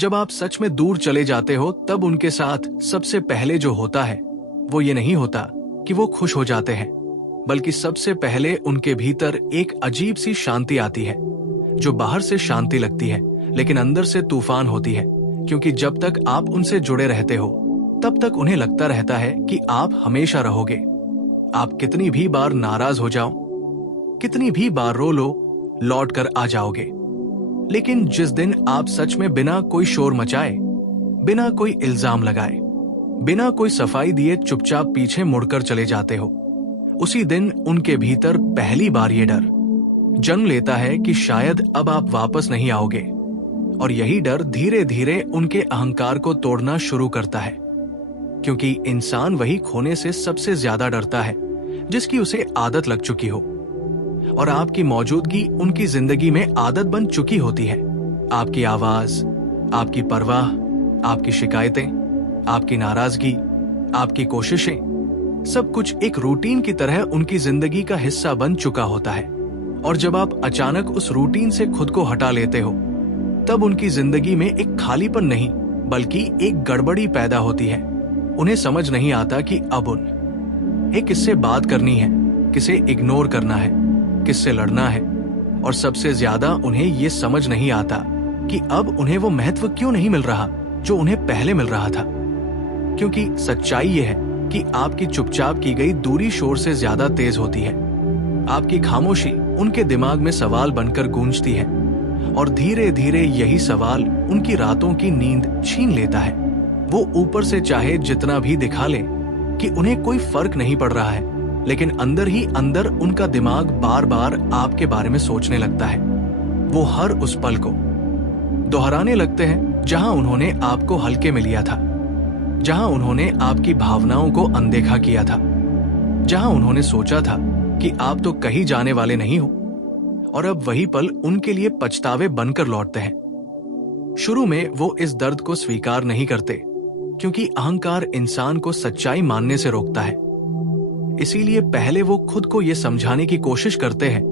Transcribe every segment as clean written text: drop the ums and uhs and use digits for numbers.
जब आप सच में दूर चले जाते हो तब उनके साथ सबसे पहले जो होता है वो ये नहीं होता कि वो खुश हो जाते हैं, बल्कि सबसे पहले उनके भीतर एक अजीब सी शांति आती है, जो बाहर से शांति लगती है लेकिन अंदर से तूफान होती है। क्योंकि जब तक आप उनसे जुड़े रहते हो तब तक उन्हें लगता रहता है कि आप हमेशा रहोगे। आप कितनी भी बार नाराज हो जाओ, कितनी भी बार रो लो, लौट कर आ जाओगे। लेकिन जिस दिन आप सच में बिना कोई शोर मचाए, बिना कोई इल्जाम लगाए, बिना कोई सफाई दिए चुपचाप पीछे मुड़कर चले जाते हो, उसी दिन उनके भीतर पहली बार ये डर जन्म लेता है कि शायद अब आप वापस नहीं आओगे। और यही डर धीरे धीरे उनके अहंकार को तोड़ना शुरू करता है, क्योंकि इंसान वही खोने से सबसे ज्यादा डरता है जिसकी उसे आदत लग चुकी हो, और आपकी मौजूदगी उनकी जिंदगी में आदत बन चुकी होती है। आपकी आवाज, आपकी परवाह, आपकी शिकायतें, आपकी नाराजगी, आपकी कोशिशें, सब कुछ एक रूटीन की तरह उनकी जिंदगी का हिस्सा बन चुका होता है। और जब आप अचानक उस रूटीन से खुद को हटा लेते हो तब उनकी जिंदगी में एक खालीपन नहीं बल्कि एक गड़बड़ी पैदा होती है। उन्हें समझ नहीं आता कि अब किससे बात करनी है, किसे इग्नोर करना है, किससे लड़ना है, और सबसे ज्यादा उन्हें ये समझ नहीं आता कि अब उन्हें वो महत्व क्यों नहीं मिल रहा जो उन्हें पहले मिल रहा था। क्योंकि सच्चाई ये है कि आपकी चुपचाप की गई दूरी शोर से ज्यादा तेज होती है। आपकी खामोशी उनके दिमाग में सवाल बनकर गूंजती है, और धीरे धीरे यही सवाल उनकी रातों की नींद छीन लेता है। वो ऊपर से चाहे जितना भी दिखा ले कि उन्हें कोई फर्क नहीं पड़ रहा है, लेकिन अंदर ही अंदर उनका दिमाग बार बार आपके बारे में सोचने लगता है। वो हर उस पल को दोहराने लगते हैं जहां उन्होंने आपको हल्के में लिया था, जहां उन्होंने आपकी भावनाओं को अनदेखा किया था, जहां उन्होंने सोचा था कि आप तो कहीं जाने वाले नहीं हो, और अब वही पल उनके लिए पछतावे बनकर लौटते हैं। शुरू में वो इस दर्द को स्वीकार नहीं करते, क्योंकि अहंकार इंसान को सच्चाई मानने से रोकता है। इसीलिए पहले वो खुद को ये समझाने की कोशिश करते हैं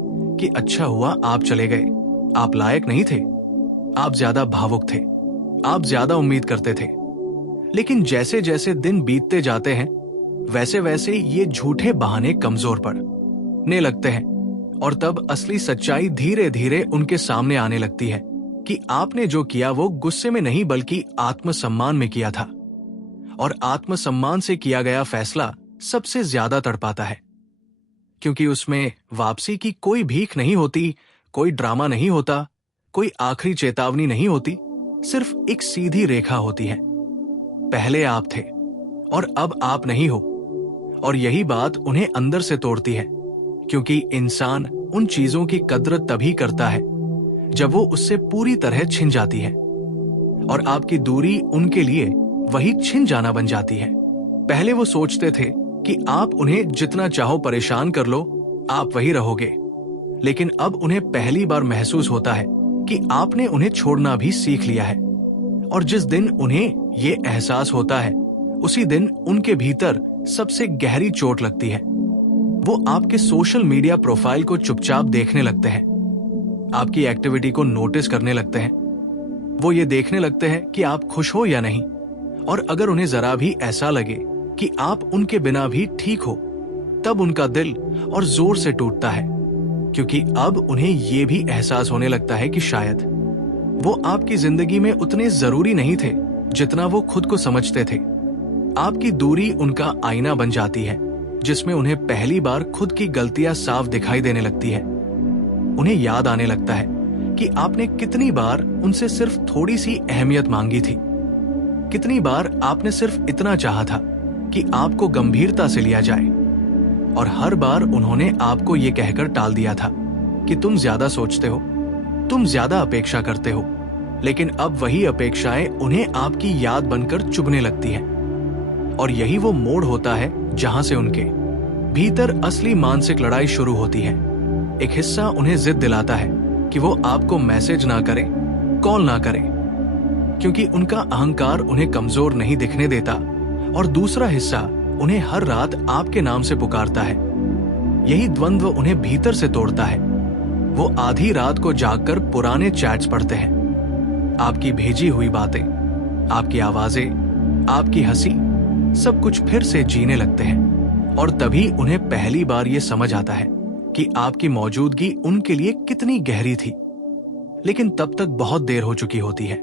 कि अच्छा हुआ आप चले गए, आप लायक नहीं थे, आप ज्यादा भावुक थे, आप ज्यादा उम्मीद करते थे। लेकिन जैसे जैसे दिन बीतते जाते हैं वैसे वैसे ये झूठे बहाने कमजोर पड़ने लगते हैं, और तब असली सच्चाई धीरे धीरे उनके सामने आने लगती है कि आपने जो किया वो गुस्से में नहीं बल्कि आत्मसम्मान में किया था। और आत्मसम्मान से किया गया फैसला सबसे ज्यादा तड़पाता है, क्योंकि उसमें वापसी की कोई भीख नहीं होती, कोई ड्रामा नहीं होता, कोई आखिरी चेतावनी नहीं होती, सिर्फ एक सीधी रेखा होती है। पहले आप थे और अब आप नहीं हो। और यही बात उन्हें अंदर से तोड़ती है, क्योंकि इंसान उन चीजों की कद्र तभी करता है जब वो उससे पूरी तरह छिन जाती है, और आपकी दूरी उनके लिए वही छिन जाना बन जाती है। पहले वो सोचते थे कि आप उन्हें जितना चाहो परेशान कर लो, आप वही रहोगे। लेकिन अब उन्हें पहली बार महसूस होता है कि आपने उन्हें छोड़ना भी सीख लिया है। और जिस दिन उन्हें ये एहसास होता है उसी दिन उनके भीतर सबसे गहरी चोट लगती है। वो आपके सोशल मीडिया प्रोफाइल को चुपचाप देखने लगते हैं, आपकी एक्टिविटी को नोटिस करने लगते हैं। वो ये देखने लगते हैं कि आप खुश हो या नहीं, और अगर उन्हें जरा भी ऐसा लगे कि आप उनके बिना भी ठीक हो तब उनका दिल और जोर से टूटता है, क्योंकि अब उन्हें यह भी एहसास होने लगता है कि शायद वो आपकी जिंदगी में उतने जरूरी नहीं थे जितना वो खुद को समझते थे। आपकी दूरी उनका आईना बन जाती है, जिसमें उन्हें पहली बार खुद की गलतियां साफ दिखाई देने लगती है। उन्हें याद आने लगता है कि आपने कितनी बार उनसे सिर्फ थोड़ी सी अहमियत मांगी थी, कितनी बार आपने सिर्फ इतना चाहा था कि आपको गंभीरता से लिया जाए, और हर बार उन्होंने आपको ये कहकर टाल दिया था कि तुम ज्यादा सोचते हो, तुम ज्यादा अपेक्षा करते हो। लेकिन अब वही अपेक्षाएं उन्हें आपकी याद बनकर चुभने लगती हैं, और यही वो मोड़ होता है जहां से उनके भीतर असली मानसिक लड़ाई शुरू होती है। एक हिस्सा उन्हें जिद दिलाता है कि वो आपको मैसेज ना करें, कॉल ना करें, क्योंकि उनका अहंकार उन्हें कमजोर नहीं दिखने देता, और दूसरा हिस्सा उन्हें हर रात आपके नाम से पुकारता है। यही द्वंद्व उन्हें भीतर से तोड़ता है। वो आधी रात को जागकर पुराने चैट्स पढ़ते हैं, आपकी भेजी हुई बातें, आपकी आवाजें, आपकी हंसी, सब कुछ फिर से जीने लगते हैं। और तभी उन्हें पहली बार यह समझ आता है कि आपकी मौजूदगी उनके लिए कितनी गहरी थी। लेकिन तब तक बहुत देर हो चुकी होती है,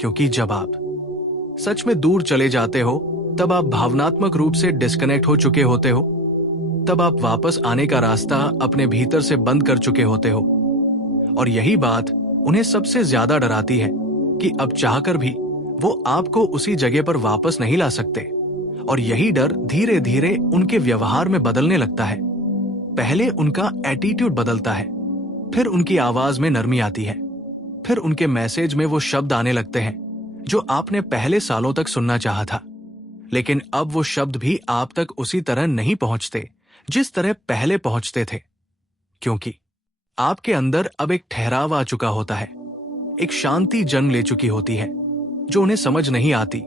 क्योंकि जब आप सच में दूर चले जाते हो, तब आप भावनात्मक रूप से डिस्कनेक्ट हो चुके होते हो। तब आप वापस आने का रास्ता अपने भीतर से बंद कर चुके होते हो। और यही बात उन्हें सबसे ज्यादा डराती है कि अब चाहकर भी वो आपको उसी जगह पर वापस नहीं ला सकते। और यही डर धीरे धीरे उनके व्यवहार में बदलने लगता है। पहले उनका एटीट्यूड बदलता है, फिर उनकी आवाज में नरमी आती है, फिर उनके मैसेज में वो शब्द आने लगते हैं जो आपने पहले सालों तक सुनना चाहा था। लेकिन अब वो शब्द भी आप तक उसी तरह नहीं पहुंचते जिस तरह पहले पहुंचते थे, क्योंकि आपके अंदर अब एक ठहराव आ चुका होता है। एक शांति जन्म ले चुकी होती है जो उन्हें समझ नहीं आती।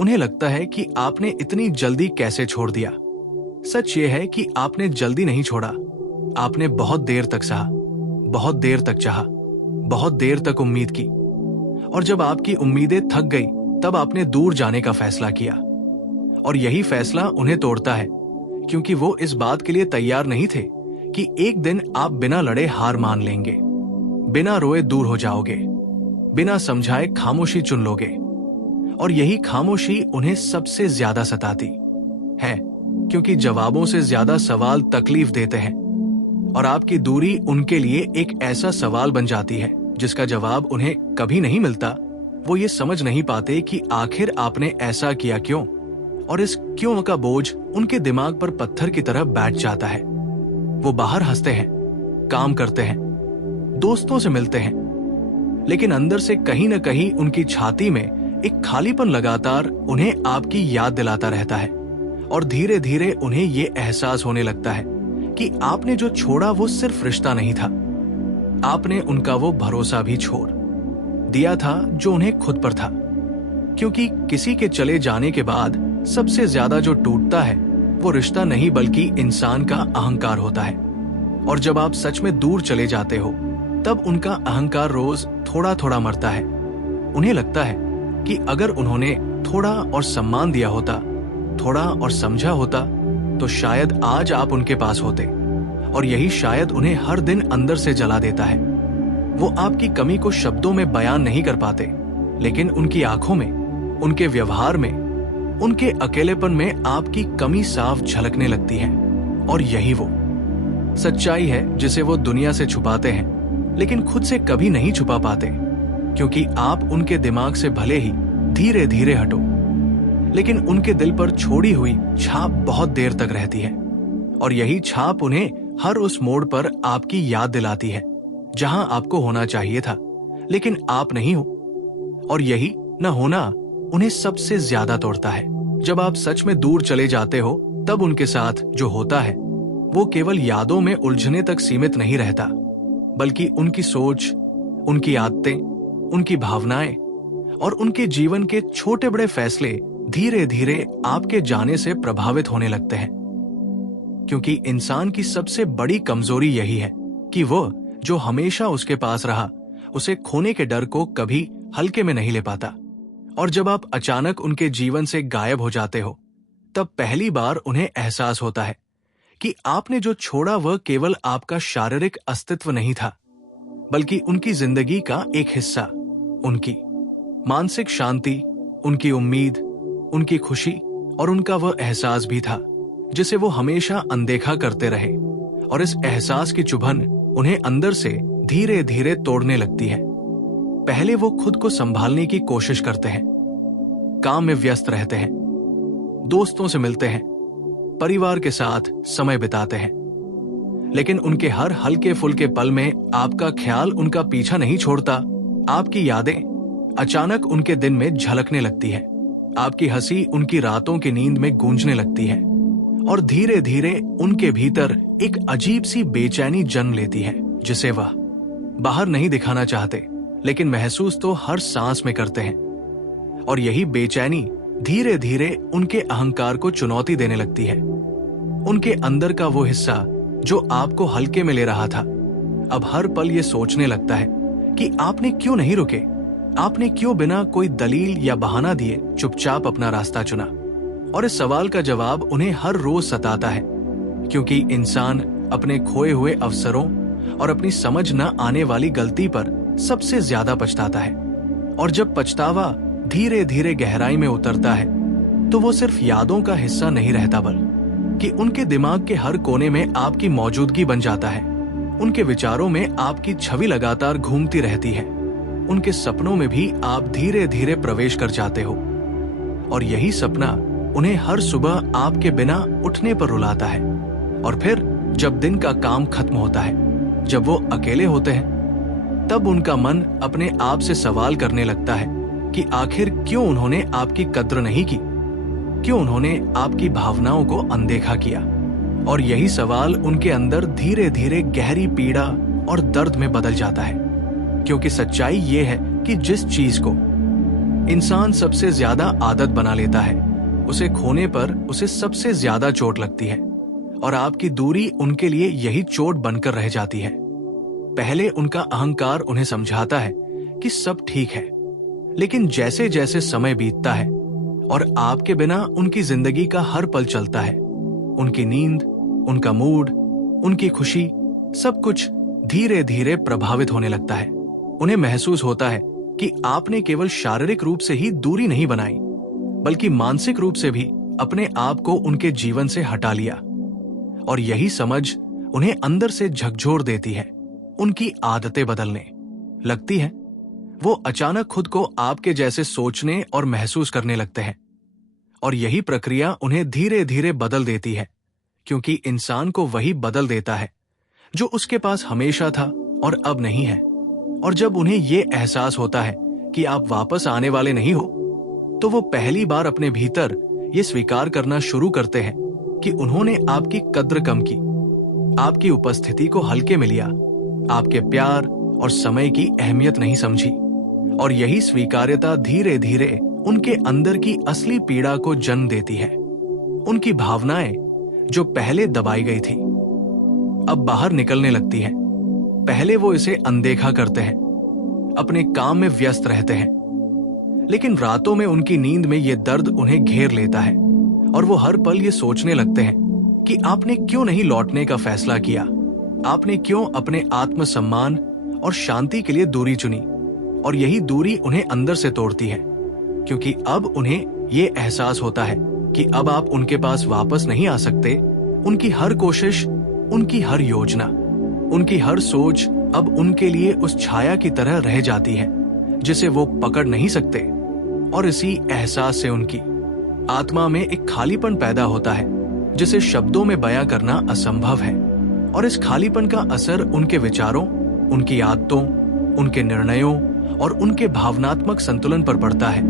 उन्हें लगता है कि आपने इतनी जल्दी कैसे छोड़ दिया। सच ये है कि आपने जल्दी नहीं छोड़ा, आपने बहुत देर तक सहा, बहुत देर तक चाहा, बहुत देर तक उम्मीद की। और जब आपकी उम्मीदें थक गई, तब आपने दूर जाने का फैसला किया। और यही फैसला उन्हें तोड़ता है, क्योंकि वो इस बात के लिए तैयार नहीं थे कि एक दिन आप बिना लड़े हार मान लेंगे, बिना रोए दूर हो जाओगे, बिना समझाए खामोशी चुन लोगे। और यही खामोशी उन्हें सबसे ज्यादा सताती है, क्योंकि जवाबों से ज्यादा सवाल तकलीफ देते हैं। और आपकी दूरी उनके लिए एक ऐसा सवाल बन जाती है जिसका जवाब उन्हें कभी नहीं मिलता। वो ये समझ नहीं पाते कि आखिर आपने ऐसा किया क्यों, और इस क्यों का बोझ उनके दिमाग पर पत्थर की तरह बैठ जाता है। वो बाहर हंसते हैं, काम करते हैं, दोस्तों से मिलते हैं, लेकिन अंदर से कहीं न कहीं उनकी छाती में एक खालीपन लगातार उन्हें आपकी याद दिलाता रहता है। और धीरे धीरे उन्हें ये एहसास होने लगता है कि आपने जो छोड़ा वो सिर्फ रिश्ता नहीं था, आपने उनका वो भरोसा भी छोड़ दिया था जो उन्हें खुद पर था। क्योंकि किसी के चले जाने के बाद सबसे ज्यादा जो टूटता है वो रिश्ता नहीं बल्कि इंसान का अहंकार होता है। और जब आप सच में दूर चले जाते हो, तब उनका अहंकार रोज थोड़ा थोड़ा मरता है। उन्हें लगता है कि अगर उन्होंने थोड़ा और सम्मान दिया होता, थोड़ा और समझा होता, तो शायद आज आप उनके पास होते। और यही शायद उन्हें हर दिन अंदर से जला देता है। वो आपकी कमी को शब्दों में बयान नहीं कर पाते, लेकिन उनकी आंखों में, उनके व्यवहार में, उनके अकेलेपन में आपकी कमी साफ झलकने लगती है। और यही वो सच्चाई है जिसे वो दुनिया से छुपाते हैं, लेकिन खुद से कभी नहीं छुपा पाते। क्योंकि आप उनके दिमाग से भले ही धीरे धीरे हटो, लेकिन उनके दिल पर छोड़ी हुई छाप बहुत देर तक रहती है। और यही छाप उन्हें हर उस मोड़ पर आपकी याद दिलाती है जहां आपको होना चाहिए था, लेकिन आप नहीं हो। और यही न होना उन्हें सबसे ज्यादा तोड़ता है। जब आप सच में दूर चले जाते हो, तब उनके साथ जो होता है वो केवल यादों में उलझने तक सीमित नहीं रहता, बल्कि उनकी सोच, उनकी आदतें, उनकी भावनाएं और उनके जीवन के छोटे बड़े फैसले धीरे धीरे आपके जाने से प्रभावित होने लगते हैं। क्योंकि इंसान की सबसे बड़ी कमजोरी यही है कि वो जो हमेशा उसके पास रहा, उसे खोने के डर को कभी हल्के में नहीं ले पाता। और जब आप अचानक उनके जीवन से गायब हो जाते हो, तब पहली बार उन्हें एहसास होता है कि आपने जो छोड़ा वह केवल आपका शारीरिक अस्तित्व नहीं था, बल्कि उनकी जिंदगी का एक हिस्सा, उनकी मानसिक शांति, उनकी उम्मीद, उनकी खुशी और उनका वह एहसास भी था जिसे वो हमेशा अनदेखा करते रहे। और इस एहसास की चुभन उन्हें अंदर से धीरे धीरे तोड़ने लगती है। पहले वो खुद को संभालने की कोशिश करते हैं, काम में व्यस्त रहते हैं, दोस्तों से मिलते हैं, परिवार के साथ समय बिताते हैं, लेकिन उनके हर हल्के फुल्के पल में आपका ख्याल उनका पीछा नहीं छोड़ता। आपकी यादें अचानक उनके दिन में झलकने लगती है, आपकी हंसी उनकी रातों की नींद में गूंजने लगती है। और धीरे धीरे उनके भीतर एक अजीब सी बेचैनी जन्म लेती है जिसे वह बाहर नहीं दिखाना चाहते, लेकिन महसूस तो हर सांस में करते हैं। और यही बेचैनी धीरे धीरे उनके अहंकार को चुनौती देने लगती है। उनके अंदर का वो हिस्सा जो आपको हल्के में ले रहा था, अब हर पल ये सोचने लगता है कि आपने क्यों नहीं रुके, आपने क्यों बिना कोई दलील या बहाना दिए चुपचाप अपना रास्ता चुना? और इस सवाल का जवाब उन्हें हर रोज सताता है, क्योंकि इंसान अपने खोए हुए अवसरों और अपनी समझ न आने वाली गलती पर सबसे ज्यादा पछताता है। और जब पछतावा धीरे धीरे गहराई में उतरता है, तो वो सिर्फ यादों का हिस्सा नहीं रहता, बल्कि उनके दिमाग के हर कोने में आपकी मौजूदगी बन जाता है। उनके विचारों में आपकी छवि लगातार घूमती रहती है। उनके सपनों में भी आप धीरे धीरे प्रवेश कर जाते हो, और यही सपना उन्हें हर सुबह आपके बिना उठने पर रुलाता है। और फिर जब दिन का काम खत्म होता है, जब वो अकेले होते हैं, तब उनका मन अपने आप से सवाल करने लगता है कि आखिर क्यों उन्होंने आपकी कद्र नहीं की, क्यों उन्होंने आपकी भावनाओं को अनदेखा किया। और यही सवाल उनके अंदर धीरे धीरे गहरी पीड़ा और दर्द में बदल जाता है, क्योंकि सच्चाई ये है कि जिस चीज को इंसान सबसे ज्यादा आदत बना लेता है, उसे खोने पर उसे सबसे ज्यादा चोट लगती है। और आपकी दूरी उनके लिए यही चोट बनकर रह जाती है। पहले उनका अहंकार उन्हें समझाता है कि सब ठीक है, लेकिन जैसे जैसे समय बीतता है और आपके बिना उनकी जिंदगी का हर पल चलता है, उनकी नींद, उनका मूड, उनकी खुशी, सब कुछ धीरे धीरे प्रभावित होने लगता है। उन्हें महसूस होता है कि आपने केवल शारीरिक रूप से ही दूरी नहीं बनाई, बल्कि मानसिक रूप से भी अपने आप को उनके जीवन से हटा लिया। और यही समझ उन्हें अंदर से झकझोर देती है। उनकी आदतें बदलने लगती हैं। वो अचानक खुद को आपके जैसे सोचने और महसूस करने लगते हैं। और यही प्रक्रिया उन्हें धीरे धीरे बदल देती है, क्योंकि इंसान को वही बदल देता है जो उसके पास हमेशा था और अब नहीं है। और जब उन्हें ये एहसास होता है कि आप वापस आने वाले नहीं हो, तो वो पहली बार अपने भीतर ये स्वीकार करना शुरू करते हैं कि उन्होंने आपकी कद्र कम की, आपकी उपस्थिति को हल्के में लिया, आपके प्यार और समय की अहमियत नहीं समझी। और यही स्वीकार्यता धीरे धीरे उनके अंदर की असली पीड़ा को जन्म देती है। उनकी भावनाएं जो पहले दबाई गई थी, अब बाहर निकलने लगती हैं। पहले वो इसे अनदेखा करते हैं, अपने काम में व्यस्त रहते हैं, लेकिन रातों में उनकी नींद में ये दर्द उन्हें घेर लेता है और वो हर पल ये सोचने लगते हैं कि आपने क्यों नहीं लौटने का फैसला किया, आपने क्यों अपने आत्मसम्मान और शांति के लिए दूरी चुनी। और यही दूरी उन्हें अंदर से तोड़ती है, क्योंकि अब उन्हें ये एहसास होता है कि अब आप उनके पास वापस नहीं आ सकते। उनकी हर कोशिश, उनकी हर योजना, उनकी हर सोच अब उनके लिए उस छाया की तरह रह जाती है जिसे वो पकड़ नहीं सकते। और इसी एहसास से उनकी आत्मा में एक खालीपन पैदा होता है जिसे शब्दों में बयां करना असंभव है। और इस खालीपन का असर उनके विचारों, उनकी आदतों, उनके निर्णयों और उनके भावनात्मक संतुलन पर पड़ता है।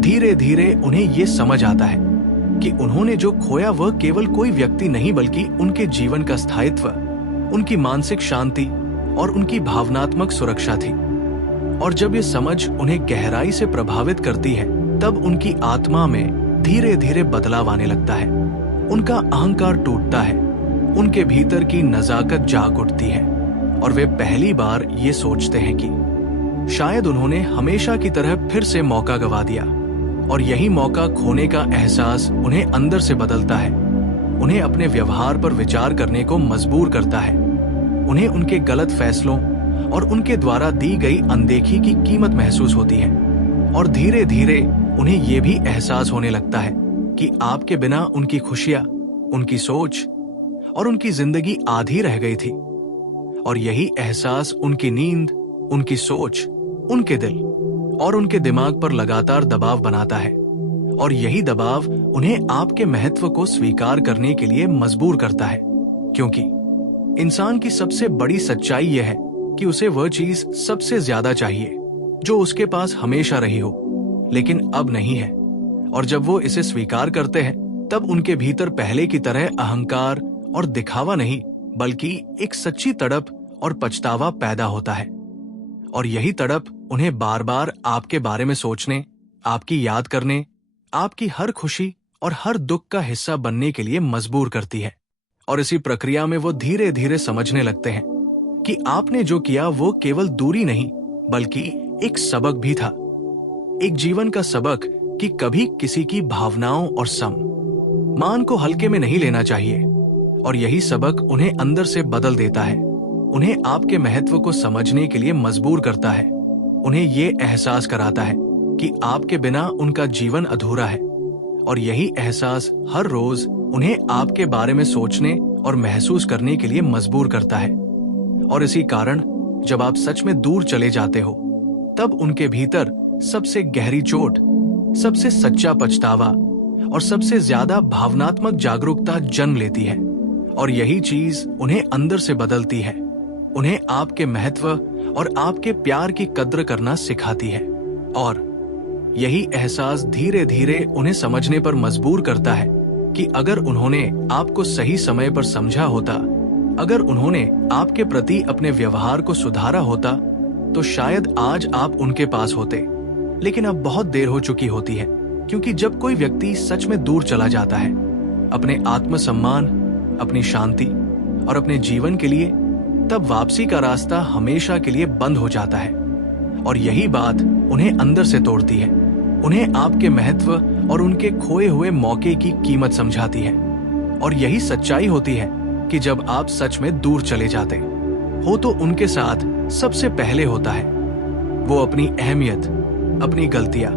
धीरे धीरे उन्हें ये समझ आता है कि उन्होंने जो खोया वह केवल कोई व्यक्ति नहीं, बल्कि उनके जीवन का स्थायित्व, उनकी मानसिक शांति और उनकी भावनात्मक सुरक्षा थी। और जब ये समझ उन्हें गहराई से प्रभावित करती है, तब उनकी आत्मा में धीरे धीरे बदलाव आने लगता है। उनका अहंकार टूटता है, उनके भीतर की नजाकत जाग उठती है और वे पहली बार ये सोचते हैं कि शायद उन्होंने हमेशा की तरह फिर से मौका गवा दिया। और यही मौका खोने का एहसास उन्हें अंदर से बदलता है, उन्हें अपने व्यवहार पर विचार करने को मजबूर करता है। उन्हें उनके गलत फैसलों और उनके द्वारा दी गई अनदेखी की कीमत महसूस होती है। और धीरे धीरे उन्हें यह भी एहसास होने लगता है कि आपके बिना उनकी खुशियां, उनकी सोच और उनकी जिंदगी आधी रह गई थी। और यही एहसास उनकी नींद, उनकी सोच, उनके दिल और उनके दिमाग पर लगातार दबाव बनाता है। और यही दबाव उन्हें आपके महत्व को स्वीकार करने के लिए मजबूर करता है, क्योंकि इंसान की सबसे बड़ी सच्चाई यह है कि उसे वह चीज सबसे ज्यादा चाहिए जो उसके पास हमेशा रही हो, लेकिन अब नहीं है। और जब वो इसे स्वीकार करते हैं, तब उनके भीतर पहले की तरह अहंकार और दिखावा नहीं, बल्कि एक सच्ची तड़प और पछतावा पैदा होता है। और यही तड़प उन्हें बार बार आपके बारे में सोचने, आपकी याद करने, आपकी हर खुशी और हर दुख का हिस्सा बनने के लिए मजबूर करती है। और इसी प्रक्रिया में वो धीरे धीरे समझने लगते हैं कि आपने जो किया वो केवल दूरी नहीं, बल्कि एक सबक भी था, एक जीवन का सबक कि कभी किसी की भावनाओं और सम्मान को हल्के में नहीं लेना चाहिए। और यही सबक उन्हें अंदर से बदल देता है, उन्हें आपके महत्व को समझने के लिए मजबूर करता है, उन्हें ये एहसास कराता है कि आपके बिना उनका जीवन अधूरा है। और यही एहसास हर रोज उन्हें आपके बारे में सोचने और महसूस करने के लिए मजबूर करता है। और इसी कारण जब आप सच में दूर चले जाते हो, तब उनके भीतर सबसे गहरी चोट, सबसे सच्चा पछतावा और सबसे ज्यादा भावनात्मक जागरूकता जन्म लेती है। और यही चीज उन्हें अंदर से बदलती है, उन्हें आपके महत्व और आपके प्यार की कद्र करना सिखाती है। और यही एहसास धीरे धीरे उन्हें समझने पर मजबूर करता है कि अगर उन्होंने आपको सही समय पर समझा होता, अगर उन्होंने आपके प्रति अपने व्यवहार को सुधारा होता, तो शायद आज आप उनके पास होते। लेकिन अब बहुत देर हो चुकी होती है, क्योंकि जब कोई व्यक्ति सच में दूर चला जाता है, अपने आत्मसम्मान, अपनी शांति और अपने जीवन के लिए, तब वापसी का रास्ता हमेशा के लिए बंद हो जाता है। और यही बात उन्हें अंदर से तोड़ती है, उन्हें आपके महत्व और उनके खोए हुए मौके की कीमत समझाती है। और यही सच्चाई होती है कि जब आप सच में दूर चले जाते हो, तो उनके साथ सबसे पहले होता है वो अपनी अहमियत, अपनी गलतियां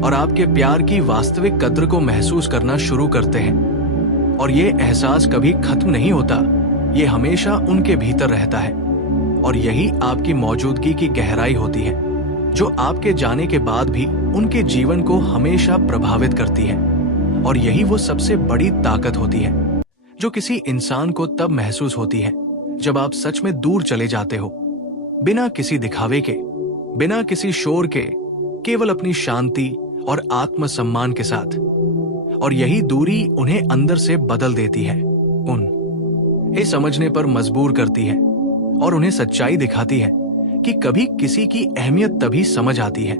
और आपके प्यार की वास्तविक कद्र को महसूस करना शुरू करते हैं। और ये एहसास कभी खत्म नहीं होता, ये हमेशा उनके भीतर रहता है। और यही आपकी मौजूदगी की गहराई होती है, जो आपके जाने के बाद भी उनके जीवन को हमेशा प्रभावित करती है। और यही वो सबसे बड़ी ताकत होती है जो किसी इंसान को तब महसूस होती है जब आप सच में दूर चले जाते हो, बिना किसी दिखावे के, बिना किसी शोर के, केवल अपनी शांति और आत्मसम्मान के साथ। और यही दूरी उन्हें अंदर से बदल देती है, उन्हें समझने पर मजबूर करती है और उन्हें सच्चाई दिखाती है कि कभी किसी की अहमियत तभी समझ आती है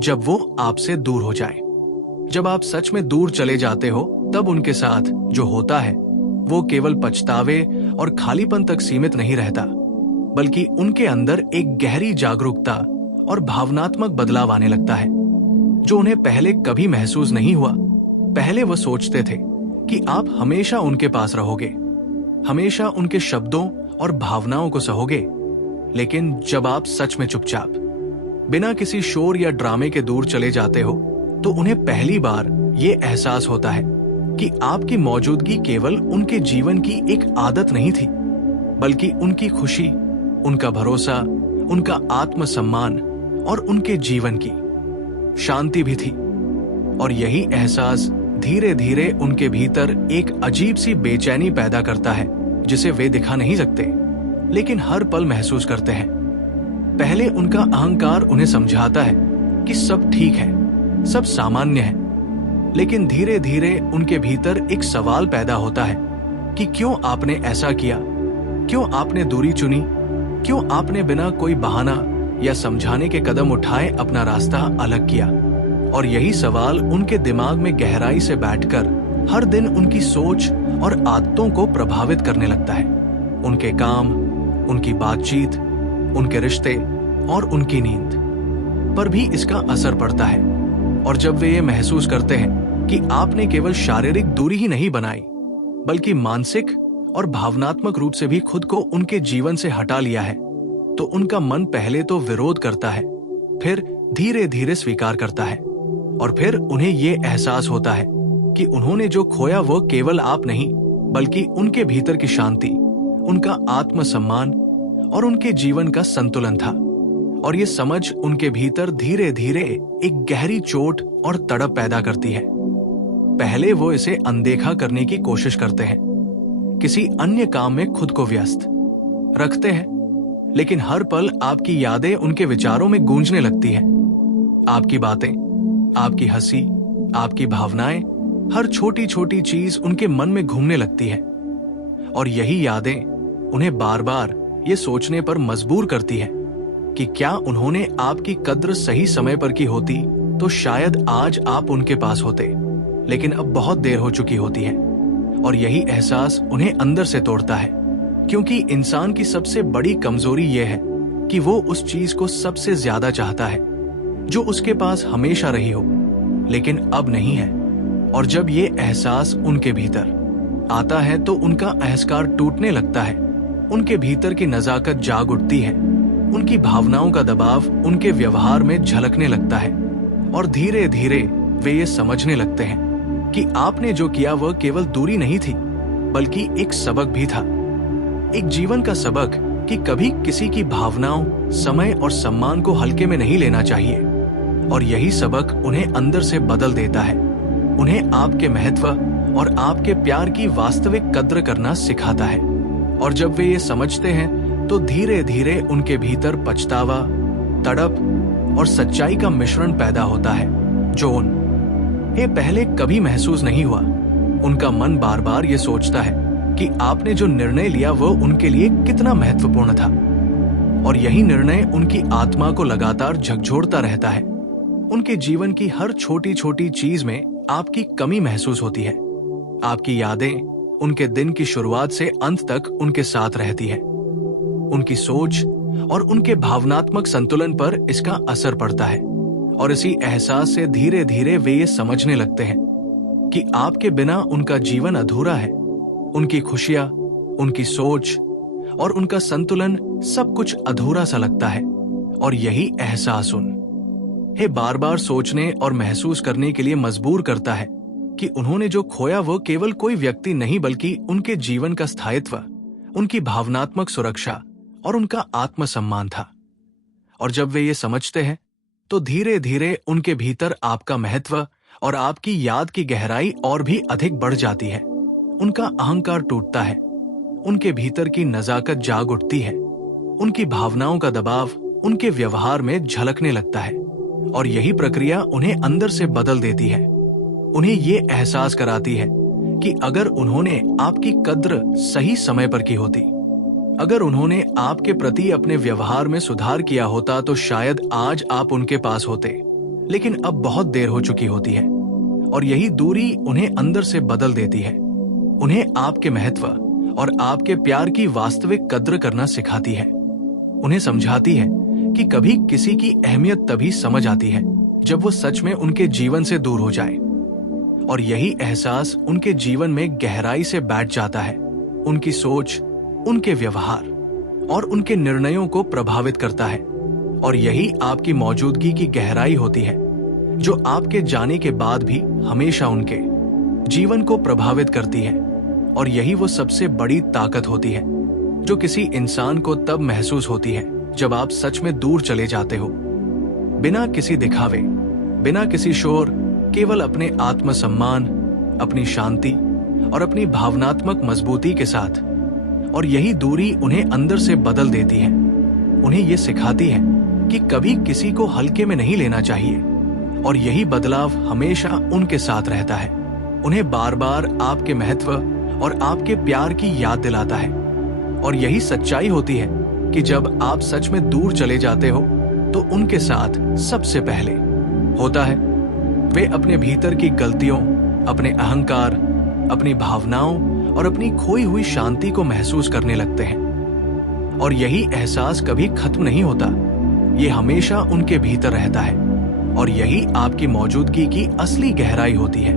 जब वो आपसे दूर हो जाए। जब आप सच में दूर चले जाते हो, तब उनके साथ जो होता है वो केवल पछतावे और खालीपन तक सीमित नहीं रहता, बल्कि उनके अंदर एक गहरी जागरूकता और भावनात्मक बदलाव आने लगता है, जो उन्हें पहले कभी महसूस नहीं हुआ। पहले वो सोचते थे कि आप हमेशा उनके पास रहोगे, हमेशा उनके शब्दों और भावनाओं को सहोगे। लेकिन जब आप सच में चुपचाप, बिना किसी शोर या ड्रामे के दूर चले जाते हो, तो उन्हें पहली बार ये एहसास होता है कि आपकी मौजूदगी केवल उनके जीवन की एक आदत नहीं थी, बल्कि उनकी खुशी, उनका भरोसा, उनका आत्मसम्मान और उनके जीवन की शांति भी थी। और यही एहसास धीरे धीरे उनके भीतर एक अजीब सी बेचैनी पैदा करता है, जिसे वे दिखा नहीं सकते, लेकिन हर पल महसूस करते हैं। पहले उनका अहंकार उन्हें समझाता है कि सब ठीक है, सब सामान्य है। लेकिन धीरे धीरे उनके भीतर एक सवाल पैदा होता है कि क्यों आपने ऐसा किया, क्यों आपने दूरी चुनी, क्यों आपने बिना कोई बहाना या समझाने के कदम उठाए अपना रास्ता अलग किया। और यही सवाल उनके दिमाग में गहराई से बैठकर हर दिन उनकी सोच और आदतों को प्रभावित करने लगता है, उनके काम, उनकी बातचीत, उनके रिश्ते और उनकी नींद पर भी इसका असर पड़ता है। और जब वे ये महसूस करते हैं कि आपने केवल शारीरिक दूरी ही नहीं बनाई, बल्कि मानसिक और भावनात्मक रूप से भी खुद को उनके जीवन से हटा लिया है, तो उनका मन पहले तो विरोध करता है, फिर धीरे धीरे स्वीकार करता है। और फिर उन्हें ये एहसास होता है कि उन्होंने जो खोया वो केवल आप नहीं, बल्कि उनके भीतर की शांति, उनका आत्मसम्मान और उनके जीवन का संतुलन था। और ये समझ उनके भीतर धीरे धीरे एक गहरी चोट और तड़प पैदा करती है। पहले वो इसे अनदेखा करने की कोशिश करते हैं, किसी अन्य काम में खुद को व्यस्त रखते हैं, लेकिन हर पल आपकी यादें उनके विचारों में गूंजने लगती हैं। आपकी बातें, आपकी हंसी, आपकी भावनाएं, हर छोटी छोटी चीज उनके मन में घूमने लगती है। और यही यादें उन्हें बार बार ये सोचने पर मजबूर करती है कि क्या उन्होंने आपकी कद्र सही समय पर की होती, तो शायद आज आप उनके पास होते। लेकिन अब बहुत देर हो चुकी होती है। और यही एहसास उन्हें अंदर से तोड़ता है, क्योंकि इंसान की सबसे बड़ी कमजोरी यह है कि वो उस चीज को सबसे ज्यादा चाहता है जो उसके पास हमेशा रही हो, लेकिन अब नहीं है। और जब ये एहसास उनके भीतर आता है तो उनका अहंकार टूटने लगता है, उनके भीतर की नजाकत जाग उठती है, उनकी भावनाओं का दबाव उनके व्यवहार में झलकने लगता है, और धीरे धीरे वे ये समझने लगते हैं कि आपने जो किया वह केवल दूरी नहीं थी, बल्कि एक सबक भी था, एक जीवन का सबक कि कभी किसी की भावनाओं, समय और सम्मान को हल्के में नहीं लेना चाहिए। और यही सबक उन्हें अंदर से बदल देता है, उन्हें आपके महत्व और आपके प्यार की वास्तविक कद्र करना सिखाता है। और जब वे ये समझते हैं तो धीरे धीरे उनके भीतर पछतावा, तड़प और सच्चाई का मिश्रण पैदा होता है जो उन्हें पहले कभी महसूस नहीं हुआ। उनका मन बार बार ये सोचता है कि आपने जो निर्णय लिया वह उनके लिए कितना महत्वपूर्ण था, और यही निर्णय उनकी आत्मा को लगातार झकझोरता रहता है। उनके जीवन की हर छोटी छोटी चीज में आपकी कमी महसूस होती है। आपकी यादें उनके दिन की शुरुआत से अंत तक उनके साथ रहती है। उनकी सोच और उनके भावनात्मक संतुलन पर इसका असर पड़ता है, और इसी एहसास से धीरे धीरे वे ये समझने लगते हैं कि आपके बिना उनका जीवन अधूरा है। उनकी खुशियां, उनकी सोच और उनका संतुलन सब कुछ अधूरा सा लगता है। और यही एहसास उन्हें बार बार सोचने और महसूस करने के लिए मजबूर करता है कि उन्होंने जो खोया वो केवल कोई व्यक्ति नहीं, बल्कि उनके जीवन का स्थायित्व, उनकी भावनात्मक सुरक्षा और उनका आत्मसम्मान था। और जब वे ये समझते हैं तो धीरे धीरे उनके भीतर आपका महत्व और आपकी याद की गहराई और भी अधिक बढ़ जाती है। उनका अहंकार टूटता है, उनके भीतर की नजाकत जाग उठती है, उनकी भावनाओं का दबाव उनके व्यवहार में झलकने लगता है, और यही प्रक्रिया उन्हें अंदर से बदल देती है। उन्हें ये एहसास कराती है कि अगर उन्होंने आपकी कद्र सही समय पर की होती, अगर उन्होंने आपके प्रति अपने व्यवहार में सुधार किया होता तो शायद आज आप उनके पास होते, लेकिन अब बहुत देर हो चुकी होती है। और यही दूरी उन्हें अंदर से बदल देती है, उन्हें आपके महत्व और आपके प्यार की वास्तविक कद्र करना सिखाती है, उन्हें समझाती है कि कभी किसी की अहमियत तभी समझ आती है जब वो सच में उनके जीवन से दूर हो जाए। और यही एहसास उनके जीवन में गहराई से बैठ जाता है, उनकी सोच, उनके व्यवहार और उनके निर्णयों को प्रभावित करता है। और यही आपकी मौजूदगी की गहराई होती है जो आपके जाने के बाद भी हमेशा उनके जीवन को प्रभावित करती है। और यही वो सबसे बड़ी ताकत होती है जो किसी इंसान को तब महसूस होती है जब आप सच में दूर चले जाते हो, बिना किसी दिखावे, बिना किसी शोर, केवल अपने आत्मसम्मान, अपनी शांति और अपनी भावनात्मक मजबूती के साथ। और यही दूरी उन्हें अंदर से बदल देती है, उन्हें ये सिखाती है कि कभी किसी को हल्के में नहीं लेना चाहिए। और यही बदलाव हमेशा उनके साथ रहता है, उन्हें बार बार आपके महत्व और आपके प्यार की याद दिलाता है। और यही सच्चाई होती है कि जब आप सच में दूर चले जाते हो तो उनके साथ सबसे पहले होता है वे अपने भीतर की गलतियों, अपने अहंकार, अपनी भावनाओं और अपनी खोई हुई शांति को महसूस करने लगते हैं। और यही एहसास कभी खत्म नहीं होता, ये हमेशा उनके भीतर रहता है। और यही आपकी मौजूदगी की असली गहराई होती है।